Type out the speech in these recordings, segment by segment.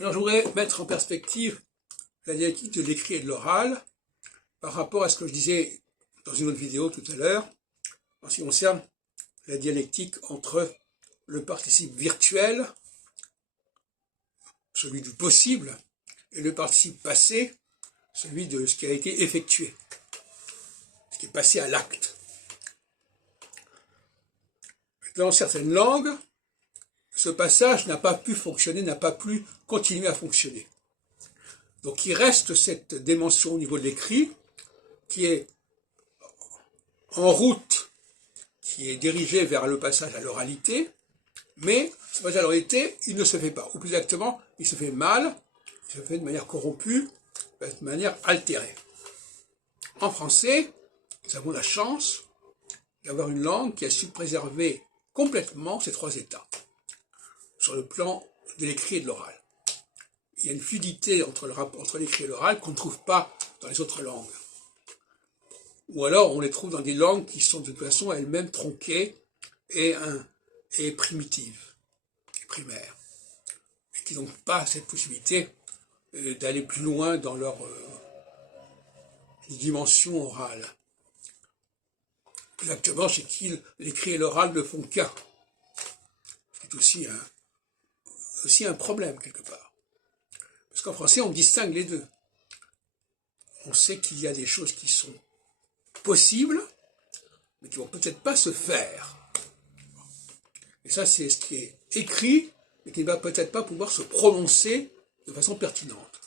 Alors je voudrais mettre en perspective la dialectique de l'écrit et de l'oral par rapport à ce que je disais dans une autre vidéo tout à l'heure en ce qui concerne la dialectique entre le participe virtuel, celui du possible, et le participe passé, celui de ce qui a été effectué, ce qui est passé à l'acte. Dans certaines langues, ce passage n'a pas pu fonctionner, n'a pas pu continuer à fonctionner. Donc il reste cette dimension au niveau de l'écrit qui est en route, qui est dirigée vers le passage à l'oralité, mais ce passage à l'oralité, il ne se fait pas. Ou plus exactement, il se fait mal, il se fait de manière corrompue, de manière altérée. En français, nous avons la chance d'avoir une langue qui a su préserver complètement ces trois états, sur le plan de l'écrit et de l'oral. Il y a une fluidité entre l'écrit et l'oral qu'on ne trouve pas dans les autres langues. Ou alors on les trouve dans des langues qui sont de toute façon elles-mêmes tronquées et primitives, primaires, et qui n'ont pas cette possibilité d'aller plus loin dans leur dimension orale. Exactement, c'est qu'il l'écrit et l'oral ne font qu'un. C'est aussi un problème quelque part. Parce qu'en français, on distingue les deux. On sait qu'il y a des choses qui sont possibles, mais qui ne vont peut-être pas se faire. Et ça, c'est ce qui est écrit, mais qui ne va peut-être pas pouvoir se prononcer de façon pertinente.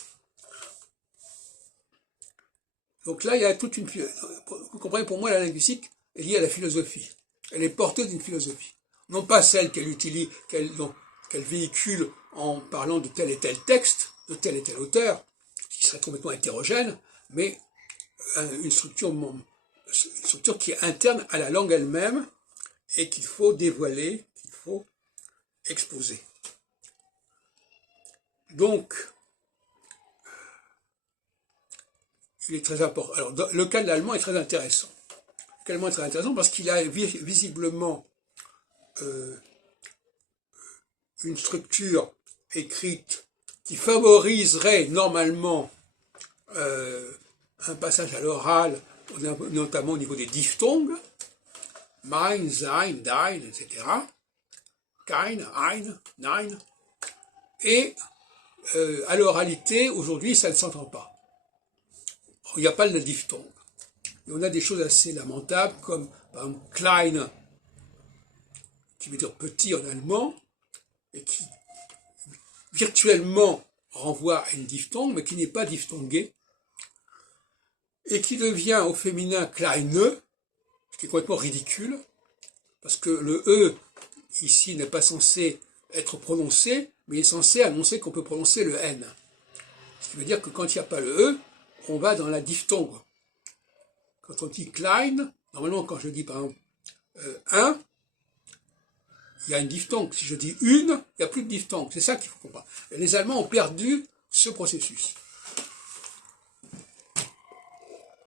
Donc là, il y a toute une... Vous comprenez, pour moi, la linguistique est liée à la philosophie. Elle est porteuse d'une philosophie. Non pas celle qu'elle utilise, qu'elle véhicule en parlant de tel et tel texte, de tel et tel auteur, qui serait complètement hétérogène, mais une structure qui est interne à la langue elle-même et qu'il faut dévoiler, qu'il faut exposer. Donc, il est très important. Alors, le cas de l'allemand est très intéressant. Le cas de l'allemand est très intéressant parce qu'il a visiblement une structure écrite qui favoriserait normalement un passage à l'oral, notamment au niveau des diphtongues, mein, sein, dein, etc., kein, ein, nein, et à l'oralité, aujourd'hui, ça ne s'entend pas. Il n'y a pas de diphtongue. Et on a des choses assez lamentables, comme par exemple klein, qui veut dire petit en allemand, et qui virtuellement renvoie à une diphtongue, mais qui n'est pas diphtonguée, et qui devient au féminin kleine, ce qui est complètement ridicule, parce que le E, ici, n'est pas censé être prononcé, mais il est censé annoncer qu'on peut prononcer le N. Ce qui veut dire que quand il n'y a pas le E, on va dans la diphtongue. Quand on dit klein, normalement, quand je dis par exemple un, il y a une diphtongue. Si je dis une, il n'y a plus de diphtongue. C'est ça qu'il faut comprendre. Et les Allemands ont perdu ce processus.